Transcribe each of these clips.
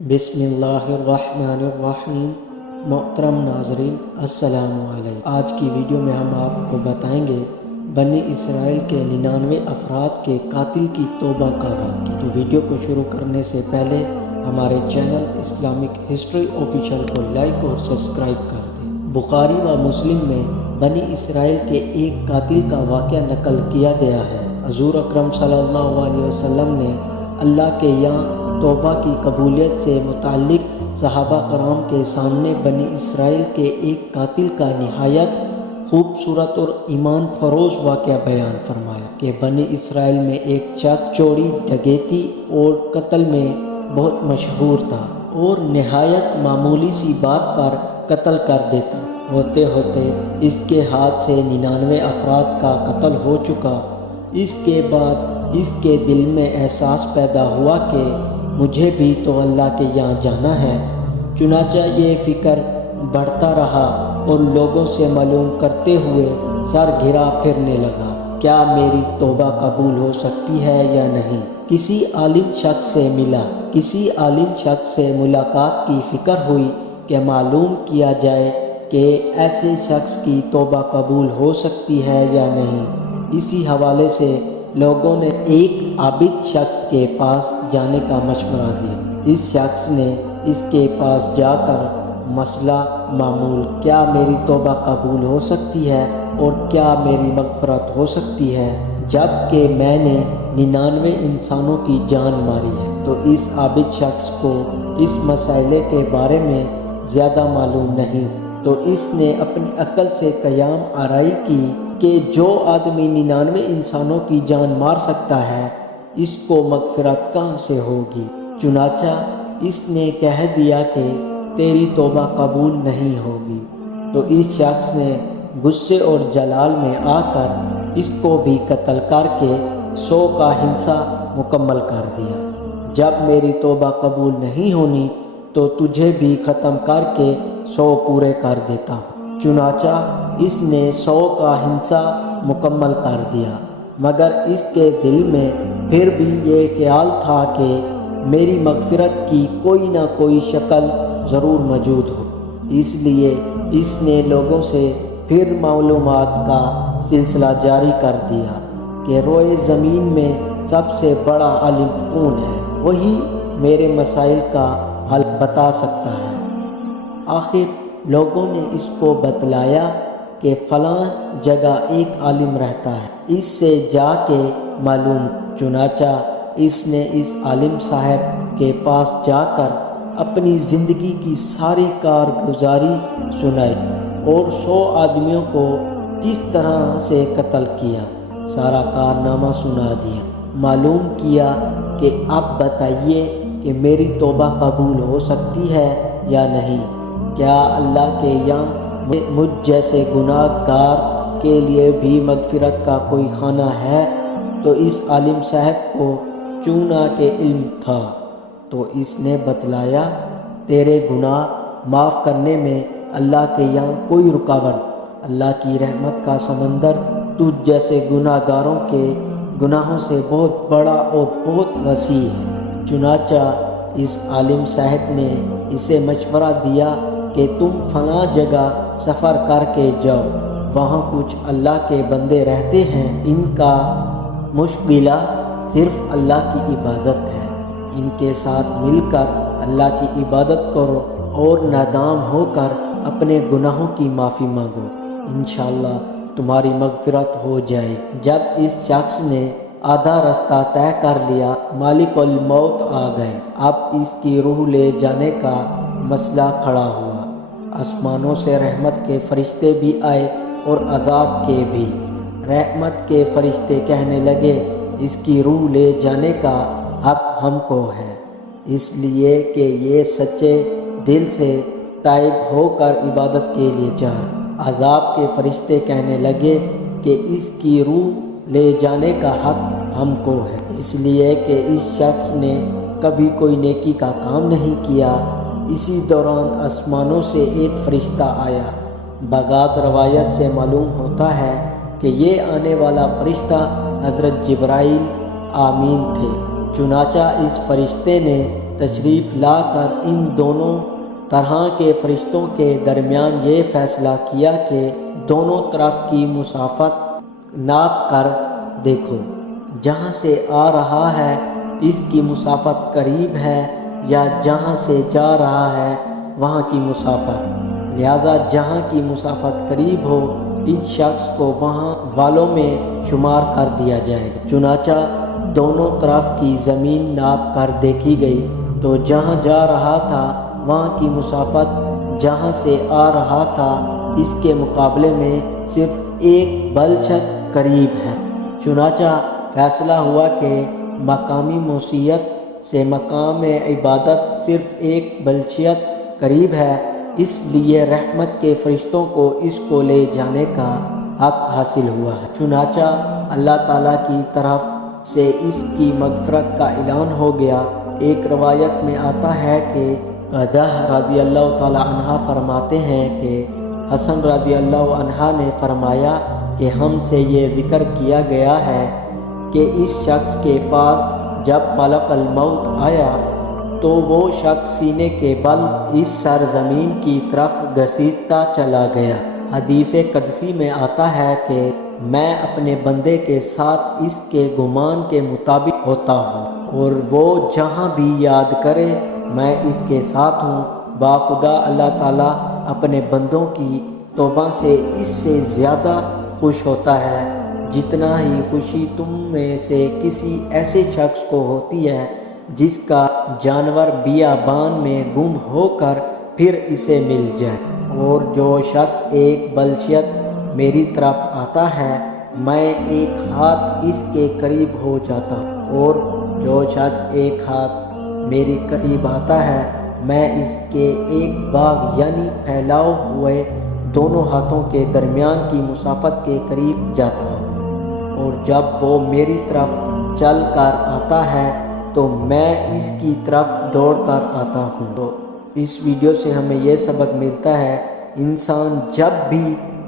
بسم اللہ الرحمن الرحیم۔ محترم ناظرین السلام علیکم۔ آج کی ویڈیو میں ہم آپ کو بتائیں گے بنی اسرائیل کے 99 افراد کے قاتل کی توبہ کا واقعہ۔ تو ویڈیو کو شروع کرنے سے پہلے ہمارے چینل اسلامک ہسٹری آفیشیل کو لائک اور سبسکرائب کر دیں۔ بخاری و مسلم میں بنی اسرائیل کے ایک قاتل کا واقعہ نقل کیا گیا ہے۔ حضور اکرم صلی اللہ علیہ وسلم نے اللہ کے یہاں توبہ کی قبولیت سے متعلق صحابہ کرام کے سامنے بنی اسرائیل کے ایک قاتل کا نہایت خوبصورت اور ایمان فروز واقعہ بیان فرمایا کہ بنی اسرائیل میں ایک شخص چوری، ڈکیتی اور قتل میں بہت مشہور تھا اور نہایت معمولی سی بات پر قتل کر دیتا۔ ہوتے ہوتے اس کے ہاتھ سے 99 افراد کا قتل ہو چکا۔ اس کے بعد اس کے دل میں احساس پیدا ہوا کہ مجھے بھی تو اللہ کے یہاں جانا ہے۔ چنانچہ یہ فکر بڑھتا رہا اور لوگوں سے معلوم کرتے ہوئے سر گھرا پھرنے لگا، کیا میری توبہ قبول ہو سکتی ہے یا نہیں؟ کسی عالم شخص سے ملا، کسی عالم شخص سے ملاقات کی فکر ہوئی کہ معلوم کیا جائے کہ ایسے شخص کی توبہ قبول ہو سکتی ہے یا نہیں۔ اسی حوالے سے لوگوں نے ایک عابد شخص کے پاس جانے کا مشورہ دیا۔ اس شخص نے اس کے پاس جا کر مسئلہ معمول، کیا میری توبہ قبول ہو سکتی ہے اور کیا میری مغفرت ہو سکتی ہے جب کہ میں نے 99 انسانوں کی جان ماری ہے؟ تو اس عابد شخص کو اس مسئلے کے بارے میں زیادہ معلوم نہیں، تو اس نے اپنی عقل سے قیام آرائی کی کہ جو آدمی 99 انسانوں کی جان مار سکتا ہے اس کو مغفرت کہاں سے ہوگی؟ چنانچہ اس نے کہہ دیا کہ تیری توبہ قبول نہیں ہوگی۔ تو اس شخص نے غصے اور جلال میں آ کر اس کو بھی قتل کر کے 100 کا حصہ مکمل کر دیا۔ جب میری توبہ قبول نہیں ہونی تو تجھے بھی ختم کر کے 100 پورے کر دیتا ہوں۔ چنانچہ اس نے 100 کا حصہ مکمل کر دیا، مگر اس کے دل میں پھر بھی یہ خیال تھا کہ میری مغفرت کی کوئی نہ کوئی شکل ضرور موجود ہو۔ اس لیے اس نے لوگوں سے پھر معلومات کا سلسلہ جاری کر دیا کہ روئے زمین میں سب سے بڑا عالم کون ہے، وہی میرے مسائل کا حل بتا سکتا ہے۔ آخر لوگوں نے اس کو بتلایا کہ فلاں جگہ ایک عالم رہتا ہے، اس سے جا کے معلوم۔ چنانچہ اس نے اس عالم صاحب کے پاس جا کر اپنی زندگی کی ساری کارگزاری سنائی اور 100 آدمیوں کو کس طرح سے قتل کیا سارا کارنامہ سنا دیا۔ معلوم کیا کہ اب بتائیے کہ میری توبہ قبول ہو سکتی ہے یا نہیں؟ کیا اللہ کے یہاں مجھ جیسے گناہ گار کے لیے بھی مغفرت کا کوئی خانہ ہے؟ تو اس عالم صاحب کو چونا کے علم تھا، تو اس نے بتلایا، تیرے گناہ معاف کرنے میں اللہ کے یہاں کوئی رکاوٹ، اللہ کی رحمت کا سمندر تجھ جیسے گناہ گاروں کے گناہوں سے بہت بڑا اور بہت وسیع ہے۔ چنانچہ اس عالم صاحب نے اسے مشورہ دیا کہ تم فلاں جگہ سفر کر کے جاؤ، وہاں کچھ اللہ کے بندے رہتے ہیں، ان کا مشغلہ صرف اللہ کی عبادت ہے، ان کے ساتھ مل کر اللہ کی عبادت کرو اور نادام ہو کر اپنے گناہوں کی معافی مانگو، انشاءاللہ تمہاری مغفرت ہو جائے۔ جب اس شخص نے آدھا رستہ طے کر لیا، مالک الموت آ گئے۔ اب اس کی روح لے جانے کا مسئلہ کھڑا ہوا۔ آسمانوں سے رحمت کے فرشتے بھی آئے اور عذاب کے بھی۔ رحمت کے فرشتے کہنے لگے، اس کی روح لے جانے کا حق ہم کو ہے، اس لیے کہ یہ سچے دل سے تائب ہو کر عبادت کے لیے جا۔ عذاب کے فرشتے کہنے لگے کہ اس کی روح لے جانے کا حق ہم کو ہے، اس لیے کہ اس شخص نے کبھی کوئی نیکی کا کام نہیں کیا۔ اسی دوران آسمانوں سے ایک فرشتہ آیا۔ بعض روایت سے معلوم ہوتا ہے کہ یہ آنے والا فرشتہ حضرت جبرائیل آمین تھے۔ چنانچہ اس فرشتے نے تشریف لا کر ان دونوں طرح کے فرشتوں کے درمیان یہ فیصلہ کیا کہ دونوں طرف کی مسافت ناپ کر دیکھو، جہاں سے آ رہا ہے اس کی مسافت قریب ہے یا جہاں سے جا رہا ہے وہاں کی مسافت، لہذا جہاں کی مسافت قریب ہو اس شخص کو وہاں والوں میں شمار کر دیا جائے گا۔ چنانچہ دونوں طرف کی زمین ناپ کر دیکھی گئی تو جہاں جا رہا تھا وہاں کی مسافت جہاں سے آ رہا تھا اس کے مقابلے میں صرف ایک بلشت قریب ہے۔ چنانچہ فیصلہ ہوا کہ مقامی موصیت سے مقام عبادت صرف ایک بلشت قریب ہے، اس لیے رحمت کے فرشتوں کو اس کو لے جانے کا حق حاصل ہوا ہے۔ چنانچہ اللہ تعالیٰ کی طرف سے اس کی مغفرت کا اعلان ہو گیا۔ ایک روایت میں آتا ہے کہ قدہ رضی اللہ تعالیٰ عنہ فرماتے ہیں کہ حسن رضی اللہ عنہ نے فرمایا کہ ہم سے یہ ذکر کیا گیا ہے کہ اس شخص کے پاس جب ملک الموت آیا تو وہ شخص سینے کے بل اس سرزمین کی طرف گھسیٹتا چلا گیا۔ حدیث قدسی میں آتا ہے کہ میں اپنے بندے کے ساتھ اس کے گمان کے مطابق ہوتا ہوں اور وہ جہاں بھی یاد کرے میں اس کے ساتھ ہوں۔ باخدا اللہ تعالیٰ اپنے بندوں کی توبہ سے اس سے زیادہ خوش ہوتا ہے جتنا ہی خوشی تم میں سے کسی ایسے شخص کو ہوتی ہے جس کا جانور بیابان میں گم ہو کر پھر اسے مل جائے۔ اور جو شخص ایک بلشت میری طرف آتا ہے میں ایک ہاتھ اس کے قریب ہو جاتا ہوں، اور جو شخص ایک ہاتھ میری قریب آتا ہے میں اس کے ایک باغ یعنی پھیلاؤ ہوئے دونوں ہاتھوں کے درمیان کی مسافت کے قریب جاتا ہوں، اور جب وہ میری طرف چل کر آتا ہے تو میں اس کی طرف دوڑ کر آتا ہوں۔ تو اس ویڈیو سے ہمیں یہ سبق ملتا ہے انسان جب بھی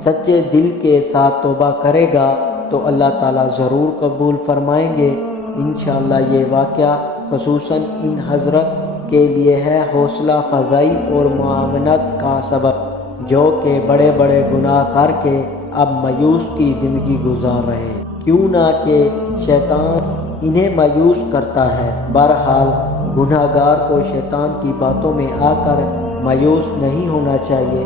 سچے دل کے ساتھ توبہ کرے گا تو اللہ تعالیٰ ضرور قبول فرمائیں گے۔ انشاءاللہ یہ واقعہ خصوصاً ان حضرت کے لیے ہے حوصلہ افزائی اور معاونت کا سبب جو کہ بڑے بڑے گناہ کر کے اب مایوس کی زندگی گزار رہے ہیں، کیوں نہ کہ شیطان انہیں مایوس کرتا ہے۔ بہرحال گناہگار کو شیطان کی باتوں میں آ کر مایوس نہیں ہونا چاہیے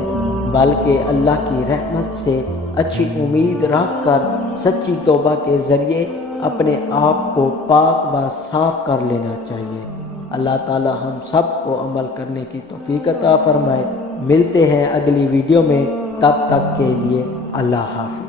بلکہ اللہ کی رحمت سے اچھی امید رکھ کر سچی توبہ کے ذریعے اپنے آپ کو پاک و صاف کر لینا چاہیے۔ اللہ تعالی ہم سب کو عمل کرنے کی توفیق عطا فرمائے۔ ملتے ہیں اگلی ویڈیو میں، تب تک کے لیے اللہ حافظ۔